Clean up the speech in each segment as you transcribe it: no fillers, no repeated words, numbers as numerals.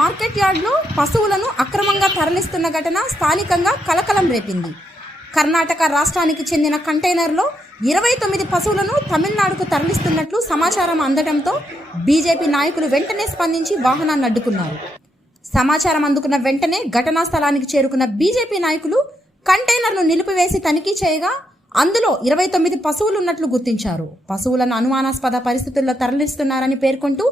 Market యార్డ్లో పశువులను అక్రమంగా తరలిస్తున్న ఘటన స్థానికంగా కలకలం రేపింది. కర్ణాటక రాష్ట్రానికి చెందిన కంటైనర్లో 29 పశువులను తమిళనాడుకు తరలిస్తున్నట్లు సమాచారం అందడంతో బీజేపీ నాయకులు వెంటనే స్పందించి వాహనాన్ని అడ్డుకున్నారు. సమాచారం అందుకున్న వెంటనే ఘటనా స్థలానికి చేరుకున్న బీజేపీ నాయకులు కంటైనర్ను నిలిపివేసి తనిఖీ చేయగా అందులో 29 పశువులున్నట్లు గుర్తించారు. పశువులను అనుమానాస్పద పరిస్థితుల్లో తరలిస్తున్నారని పేర్కొంటూ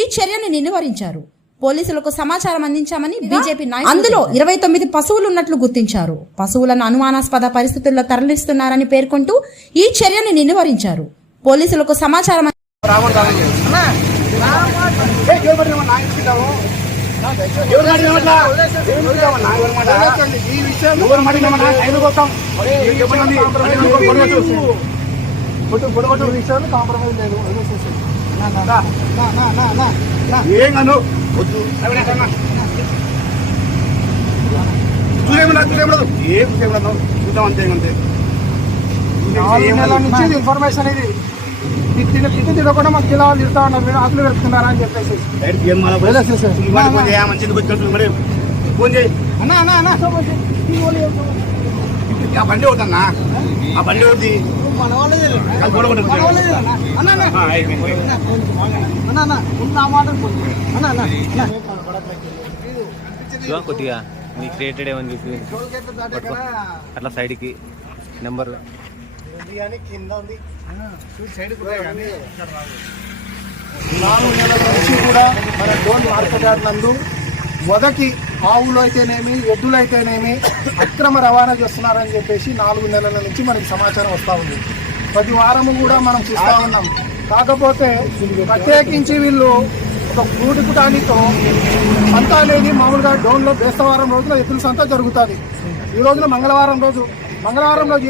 ఈ చర్యను నిలువరించారు. పోలీసులకు సమాచారం అందించామని బీజేపీ నాయకులు అందులో 29 పశువులున్నట్లు గుర్తించారు. పశువులను అనుమానాస్పద పరిస్థితుల్లో తరలిస్తున్నారని పేర్కొంటూ ఈ చర్యను నిలువరించారు. పోలీసులకు సమాచారం ఇన్ఫర్మేషన్ ఇది తినకుండా మాకు జిల్లా వాళ్ళు ఇస్తా ఉన్నారు, మీరు ఆకులు పెడుతున్నారా అని చెప్పేసి బండి అవుతుందన్నా ఆ బండి అవుతుంది కొద్దిగా మీ క్రియేటెడ్ ఏమని చెప్పి అట్లా సైడ్కి నెంబర్ కింద ఉంది. 4 నెలల నుంచి కూడా మన డోన్ మార్కెట్ యార్డ్ నందు మొదటి ఆవులు అయితేనేమి ఎద్దులు అయితేనేమి అక్రమ రవాణా చేస్తున్నారని చెప్పేసి 4 నెలల నుంచి మనకి సమాచారం వస్తూ ఉంది. ప్రతి వారము కూడా మనం చూస్తూ ఉన్నాం. కాకపోతే ప్రత్యేకించి వీళ్ళు ఒక కూడుకుటానితో సంత అనేది మామూలుగా డోన్లో బేస్తవారం రోజున ఎద్దుల సంత జరుగుతుంది. ఈ రోజున మంగళవారం రోజు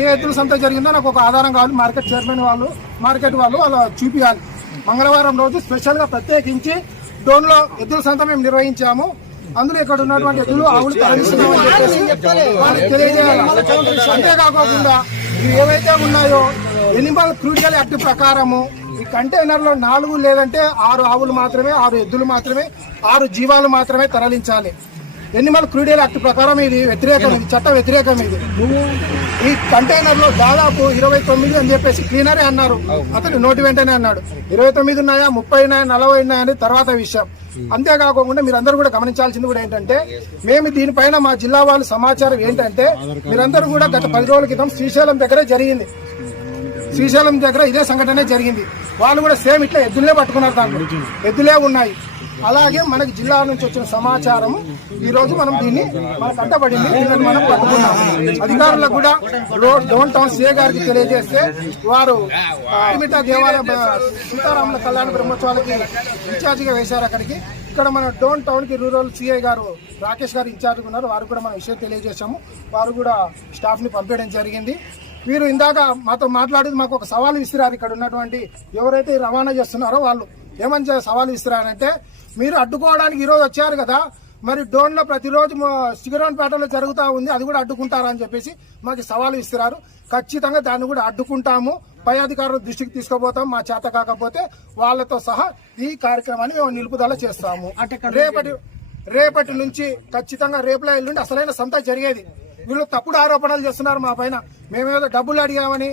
ఏ ఎద్దుల సంత జరిగిందో నాకు ఒక ఆధారం కావాలి. మార్కెట్ చైర్మన్ వాళ్ళు మార్కెట్ వాళ్ళు అలా చూపించాలి. మంగళవారం రోజు స్పెషల్గా ప్రత్యేకించి డోన్లో ఎద్దుల సంత మేము నిర్వహించాము. అందులో ఇక్కడ ఉన్నటువంటి ఎద్దులు ఆవులు తరలిస్తున్నామని చెప్పేసి వాళ్ళకి తెలియజేయాలి. అంతేకాకుండా ఇవి ఏవైతే ఉన్నాయో ఎనిమల్ క్రూడియల్ యాక్ట్ ప్రకారము ఈ కంటైనర్లో 4 లేదంటే 6 ఆవులు మాత్రమే, 6 ఎద్దులు మాత్రమే, 6 జీవాలు మాత్రమే తరలించాలి. ఎనిమల్ క్రూడియల్ యాక్ట్ ప్రకారం ఇది వ్యతిరేకం, ఇది చట్ట వ్యతిరేకం. ఇది ఈ కంటైనర్ లో దాదాపు 29 అని చెప్పేసి క్లీనరే అన్నారు. అతను నోటి వెంటనే అన్నాడు 29 ఉన్నాయా, 30 ఉన్నాయా, 40 ఉన్నాయా అని తర్వాత విషయం. అంతేకాకుండా మీరందరూ కూడా గమనించాల్సింది కూడా ఏంటంటే, మేము దీనిపైన మా జిల్లా వాళ్ళ సమాచారం ఏంటంటే, మీరందరూ కూడా గత 10 రోజుల క్రితం శ్రీశైలం దగ్గరే జరిగింది. శ్రీశైలం దగ్గర ఇదే సంఘటనే జరిగింది. వాళ్ళు కూడా సేమ్ ఇట్లా ఎద్దులే పట్టుకున్నారు, దాంట్లో ఎద్దులే ఉన్నాయి. అలాగే మనకి జిల్లా నుంచి వచ్చిన సమాచారం ఈ రోజు మనం దీన్ని మన కట్టబడింది, దీన్ని మనం పట్టుకున్నాం. అధికారులకు కూడా డోన్ టౌన్ సిఏ గారికి తెలియజేస్తే వారు దేవాలయ సీతారాముల కళ్యాణ బ్రహ్మోత్సవాలకి ఇన్ఛార్జిగా వేశారు అక్కడికి. ఇక్కడ మన డోన్ టౌన్ కి రూరల్ సిఐ గారు రాకేష్ గారు ఇన్ఛార్జిగా ఉన్నారు. వారు కూడా మన విషయం తెలియజేశాము. వారు కూడా స్టాఫ్ ని పంపించడం జరిగింది. వీరు ఇందాక మాతో మాట్లాడేది మాకు ఒక సవాలు ఇస్తున్నారు. ఇక్కడ ఉన్నటువంటి ఎవరైతే రవాణా చేస్తున్నారో వాళ్ళు ఏమని సవాలు ఇస్తున్నారంటే, మీరు అడ్డుకోవడానికి ఈరోజు వచ్చారు కదా, మరి డోన్లో ప్రతిరోజు సిగరాన్పేటలో జరుగుతూ ఉంది, అది కూడా అడ్డుకుంటారా అని చెప్పేసి మాకు సవాలు ఇస్తున్నారు. ఖచ్చితంగా దాన్ని కూడా అడ్డుకుంటాము, పై అధికారుల దృష్టికి తీసుకుపోతాం. మా చేత కాకపోతే వాళ్ళతో సహా ఈ కార్యక్రమాన్ని మేము నిలుపుదల చేస్తాము. రేపటి నుంచి ఖచ్చితంగా రేపులో ఎల్లుండి అసలైన సంత జరిగేది. వీళ్ళు తప్పుడు ఆరోపణలు చేస్తున్నారు మా పైన. మేమేదో డబ్బులు అడిగామని